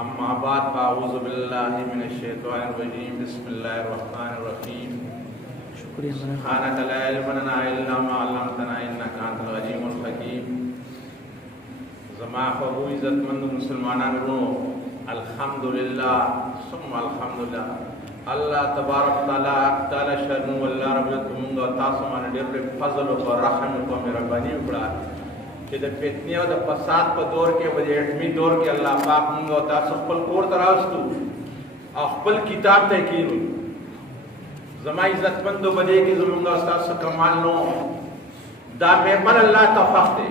अम्मा बाद फाऊज़ु बिल्लाहि मिनश्शैतानिर रजीम बिस्मिल्लाहिर रहमानिर रहीम सुब्हानका ला इल्मा लना इल्ला मा अल्लमतना इन्नका अंतल अलीमुल हकीम। ज़मा ख़बू इज़्ज़तमंद मुसलमानानो अल्हम्दुलिल्लाह सुम्मा अल्हम्दुलिल्लाह अल्लाह तबारक ताला शर्नु अल्लाह रब्बुकुम व तासमान डेर फजल व रहम को मेहरबानी उकड़ा कि द फितने और द फसाद पर दौर के बजे एटमी दौर के अल्लाह पाक मुंग और तास खपल कोर तरास्तु खपल किताब तहकीर ज़मा इज़्ज़तमंद बजे की ज़मुंगा तास कमाल नो दा मेमल अल्लाह तफख्ते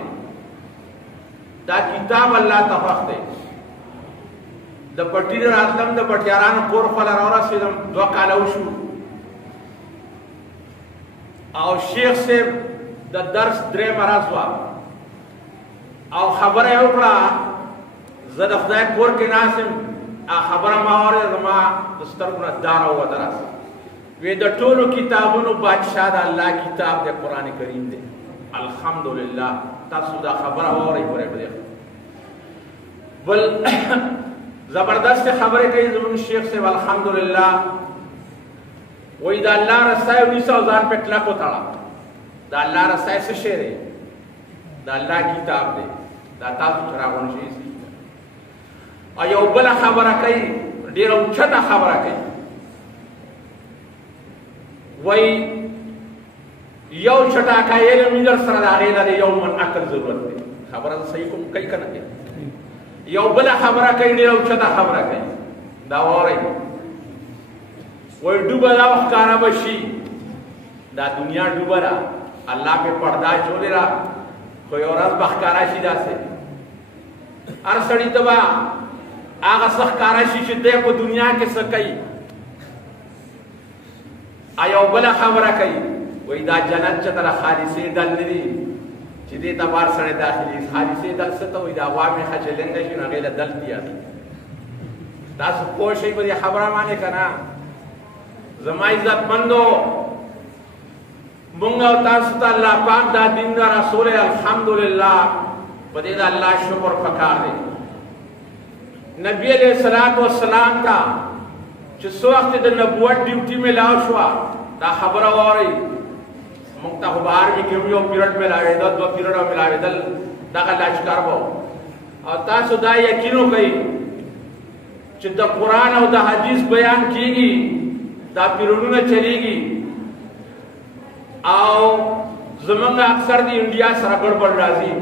दा किताब अल्लाह तफख्ते द पट्टी रातलम द पटियारान कोर फलरावरा सिदम दो कालौशु और शेख से द दर्स द्रे मराजवा और खबर है उकड़ा ज़दफ़दाय कोर के नासिम आ खबर मावरे ज़मा दस्तर गुना दारा हुआ दरास वे द टोलो किताबुनो बादशाह दा अल्लाह किताब दे कुरान करीम दे अल्हम्दुलिल्लाह तासुदा खबर और बड़े बड़े बल जबरदस्त खबरें कही ज़मीन शेख से अल्हम्दुलिल्लाह वही दा अल्लाह रसाय 19,000 पे ट्लक उतारा दा अल्लाह रसाय से शेर है दा अल्लाह किताब दे दा तासु चरागोन शी और ये उबला खबर कही डेरा उच्छता खबर कही वही यौ छटा का ये मिजर सरदारे ना दे यौ मन अकल जरूरत है खबर सही को कई करना है यौ बला खबर कही डेरा उच्छता खबर कही दावारे वही डूबा दा वकारा बशी दा दुनिया डूबा रहा अल्लाह पे पर्दा छोड़े रहा कोई और बखकारा शिदा से अर सड़ी तबा आगा सखकारा शीश देखो दुनिया के सकई आया बला खबर कही वही दा जन्नत चतरा खाली से दल नहीं चिदे तबार सड़े दाखिली खाली से दल से तो वही दा वामे खचलेंगे कि ना गेला दल दिया दास कोशिश बड़ी खबर माने कना ज़मा इज़्ज़तमंदो मुंगा तासता अल्लाह पाक दा दिन दा रसूल अल्हम्दुलिल्लाह बदे दा अल्लाह शुक्र फकार दे नबी अलैहिस्सलातु वस्सलाम का जिस वक्त द नबुवत ड्यूटी में लाओ शुआ दा खबर और मुक्ता खबर में क्यों यो पीरियड में लावे दो पीरियड में लावे दल दा का लाशकार बो और तासु दा यकीनो कई कि द कुरान और द हदीस बयान कीगी दा पीरियड में चलेगी आओ ज़मंगा अक्सर दी इंडिया सरगड़ बढ़ राजी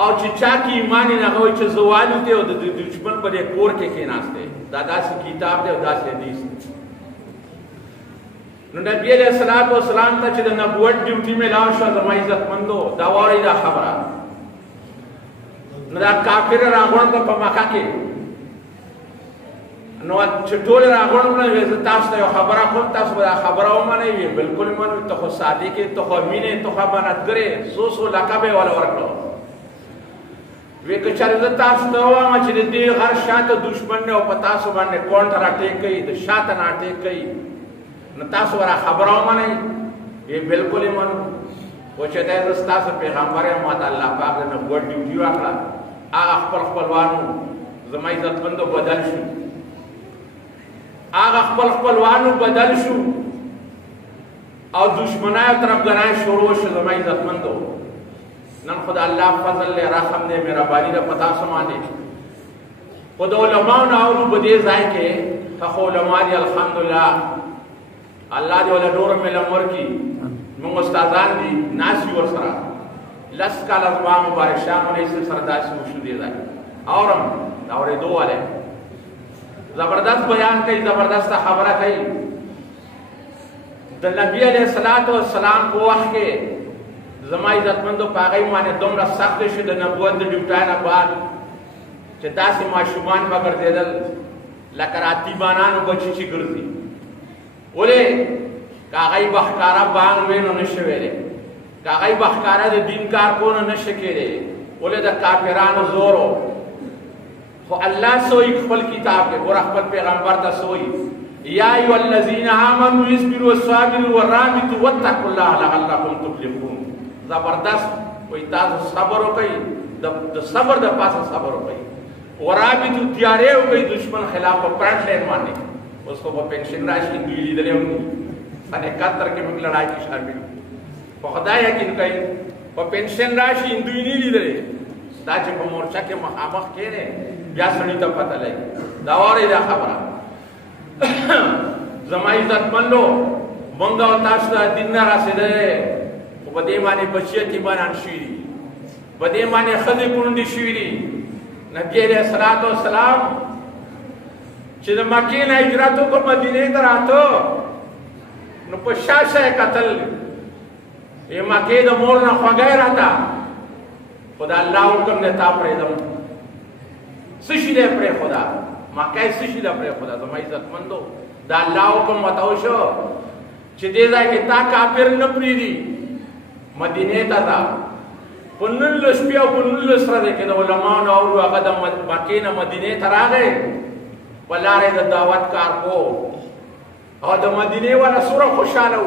आओ चिचा की ईमानी ना हो च ज़वालू ते और दुश्मन पर एक कोर के नास्ते दादा से किताब दे दादा से हदीस नबी अलैहिस्सलातु वस्सलाम ता च नबुवत ड्यूटी में लाओ शो ज़मा इज़्ज़तमंदो दावारी दा खबरा नदा काफिर रागोन का पमाका के नो चटोले रागोन ने वे तास ने खबरा को तास बड़ा खबरा माने ये बिल्कुल मन तो खो सादी के तो खो मीने तो खो बनत करे सो लकाबे वाला वर्को वे कचर तास तो मा चिदे दे हर शात दुश्मन ने पतास बने कौन थरा टेक गई तो शात ना टेक गई न तास वाला खबरा माने ये बिल्कुल मन वो चेते रस्ता से पैगंबर माता अल्लाह पाक ने गोड ड्यूटी वाला आ खपलवानु ज़मा इज़्ज़तमंदो बदल शु आग खपलवानु बदल शु और दुश्मनाय तरफ गराए शुरू ज़मा इज़्ज़तमंदो नन खुदा अल्लाह फजल ले रहम ने मेरा बानी दा पता समाने खुद उलमा ना और बदे जाए के तखो उलमा दी अल्हम्दुलिल्लाह अल्लाह दे वाला नूर में लमर की मुंग उस्तादान दी नासी और सरा लस का लजमा मुबारक शाम ने इसे सरदार से मुशुदे जाए और दो वाले जबरदस्त बयान कई जबरदस्त खबर कई द नबी अलैहिस्सलातु वस्सलाम को वह के ज़मा इज़्ज़तमंदो पागई माने दोमरा सख्त शद नबुवत ड्यूटाना बाद चता से माशुमान मगर देदल लकराती बानान बची ची गुरजी ओले कागई बखकारा बांग वेनो नशवेले कागई बखकारा दे दिन कार को नशकेले ओले द काफिरान जोरो तो अल्लाह सोई खपल किताब के और खपल पैगंबर दा सोई या अय्युहल्लज़ीना आमनू इस्बिरु वस्साबिरु वराबितु वत्तकुल्लाह लअल्लकुम तुफ्लिहून जबरदस्त कोई ताज सबर हो गई द सबर द पास सबर हो गई ورابطو تیارے ہو گئی دشمن خلاف فرنٹ لائن ماننے اس کو وہ پینشن راشی دوی لیدرے ہوں سن 71 کے مک لڑائی کی شامل وہ خدا یقین کہیں وہ پینشن راشی دوی نہیں لیدرے دا چې په مورچه کې مخامخ کېنه بیا سړي ته پته لګي دا واره دا خبره زما عزتمندو مونږ او تاسو ته دین نه رسېدلی خو په دې باندې بچي یتیمان شوي دي په دې باندې ښځې کونډې شوي دي نبی علیہ الصلوۃ والسلام چې د مکې نه هجرت وکړ مدینې ته راته نو په شا شا قتل یې مکې د مور نه خوږی راته خدا اللہ حکم نے تا پریدم سشی دے پرے خدا مکہ سشی دے پرے خدا تو میں عزت مندو دا اللہ حکم بتاو شو چھ دے دا کہ تا کافر نپری دی مدینہ تا دا پنلس پیا پنلس را دے کہ دا علماء نورو اگا دا مکہ نا مدینہ تا را گئے پلارے دا دعوت کار کو اور دا مدینہ والا سورا خوشحالو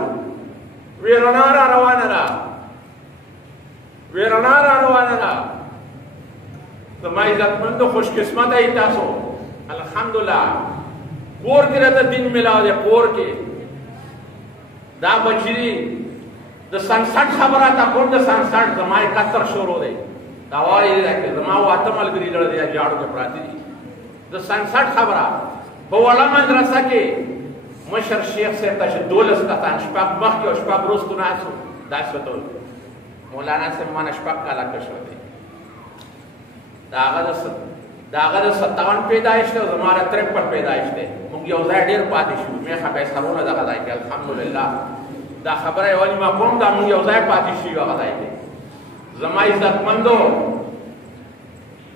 ویرنا را روانا را ویرنا را روانا را زما عزتمندو خوش قسمت ہے تاسو الحمدللہ کور کی رہتا دن ملاو دے کور کے دا بچی دا سنسٹ خبراتا کور دا سنسٹ زما 71 شروع دے داواری دے کہ زما واتم الگری لڑ دیا جاڑو کے پراتی دی دا سنسٹ خبرا بوالا مدرسہ کے مشر شیخ سے تش دولس کتان شپاک مخ کے و شپاک روز ناسو دا ستو مولانا سے مانا شپاک کالا کشو دے داغا دا 57 پیدایش دے زمارا 53 پیدایش دے مونگی اوزای دیر پاتی شو میں خبای سرون دا غدائی کہ الحمدللہ دا خبر ہے والی ما کون دا مونگی اوزای پاتی شو غدائی دے زمائی عزت مندو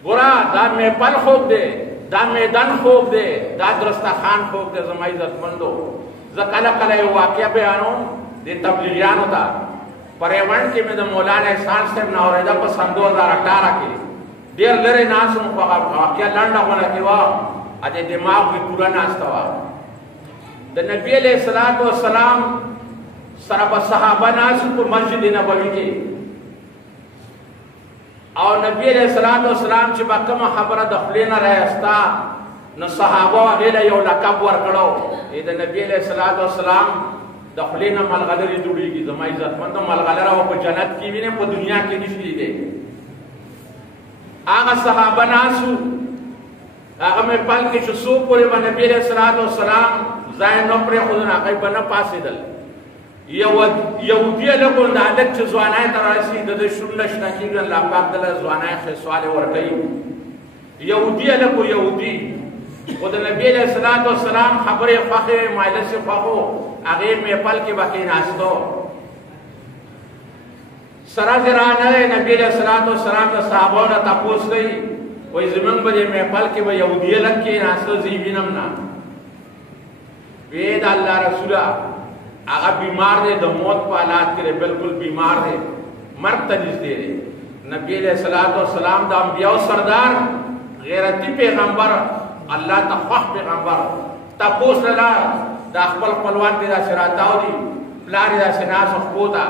برا دا میں پل خوب دے دا میدان خوب دے دا درستہ خان خوب دے زمائی عزت مندو زکالا کلا واقعہ بیانون دے تبلیغیانو دا پریوان کے میں دا مولانا احسان سے نوریدہ پسند 2018 کے دیر لرے ناسو واقعہ لنڈا ہونا کیوا آجے دماغ بھی پورا ناستا ہوا دا نبی علیہ السلام سرب صحابہ ناسو کو مسجد نبوی کے اور نبی علیہ السلام چی باکم خبر دخلینا رہے استا نا صحابہ وغیلہ یو لکب ورکڑو دا نبی علیہ السلام دخلینا ملغلری دوڑی گی زمائی عزت مند ملغلرہ وہ جنت کی بھی نے وہ دنیا کی نشلی دے آغا صحابہ ناسو آغا میں پل کے شسو پورے با نبی علیہ السلام زائن نپرے خودن آقای بنا پاسی دل یہودی لکن دا عدد چھ زوانای تراسی دا شلش نکیگن لا پاک دل زوانای خیسوال ورکی یہودی لکو یہودی خود نبی علیہ السلام خبر فخر مائلس فخو آغیر میں پل کے باقی ناستو سرازرانہ نبی علیہ السلام دا صحابونا تپوس گئی وی زمان بدے میں پل کے با یہودی لکی ناستو زیبینم نا وید اللہ رسولہ آغا بیمار دے دا موت پا حالات کرے بالکل بیمار دے مرد تجیز دے دے نبی علیہ السلام دا انبیاء سردار غیرتی پیغمبر اللہ تخوخ پیغمبر تپوس للا دا اخبر قلوان دے دا سراتاو دی پلاری دا سناس اخبوتا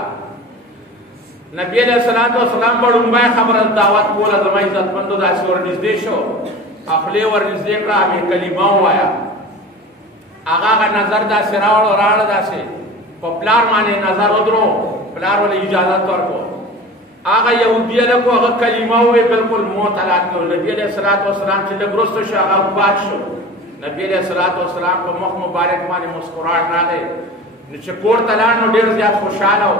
نبی علیہ السلام پر انبائی خبر دعوت کولا زمائی عزت مندو دا سی ورنزدے شو اخلے ورنزدے کرا ہمیں کلمہ ہوایا آغا کا نظر دا سراوڑ و راڑ دا سے پلار مانے نظر ادرو پلار والا اجازت ورکو آغا یہودی لکو آغا کلمہ ہوئے بالکل موت حالات کے نبی علیہ السلام چلے گرست شو آغا بات شو نبی علیہ السلام کو مخ مبارک مانے مسکرات نہ دے نچکور تلانو دیر زیاد خوشحال ہو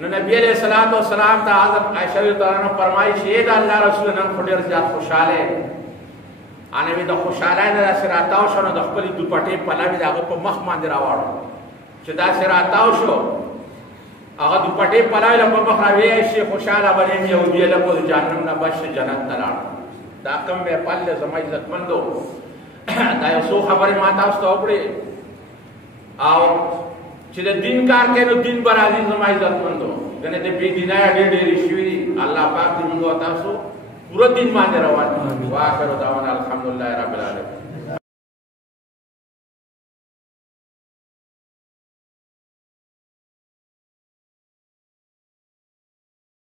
نبی علیہ السلام تا حضرت عائشہ رضی اللہ عنہ فرمائی شہید اللہ رسول نن خو دیر زیاد خوشحال ہے آنے بھی دا خوشحال ہے دا سراتاو شو دا خپلی دوپٹے پلا بھی دا آغا پا مخ ماندر آوارو چه دا سراتاو شو آغا دوپٹے پلا بھی لپا مخ راوی ایشی خوشحال آبانیم یہودی لپو دا جانم نبش جنت تلار دا کم بے پل زمائی عزت مندو دا یو سو خبری ماتا استا اپڑے آو چه دا دین کار کے نو دین برازی زمائی عزت مندو گنے دے بی دینائی اڈیر دیری شویری اللہ پاک دی منگو اتاسو پورا دین مانے روان واخر دعوانا الحمدللہ رب العالمین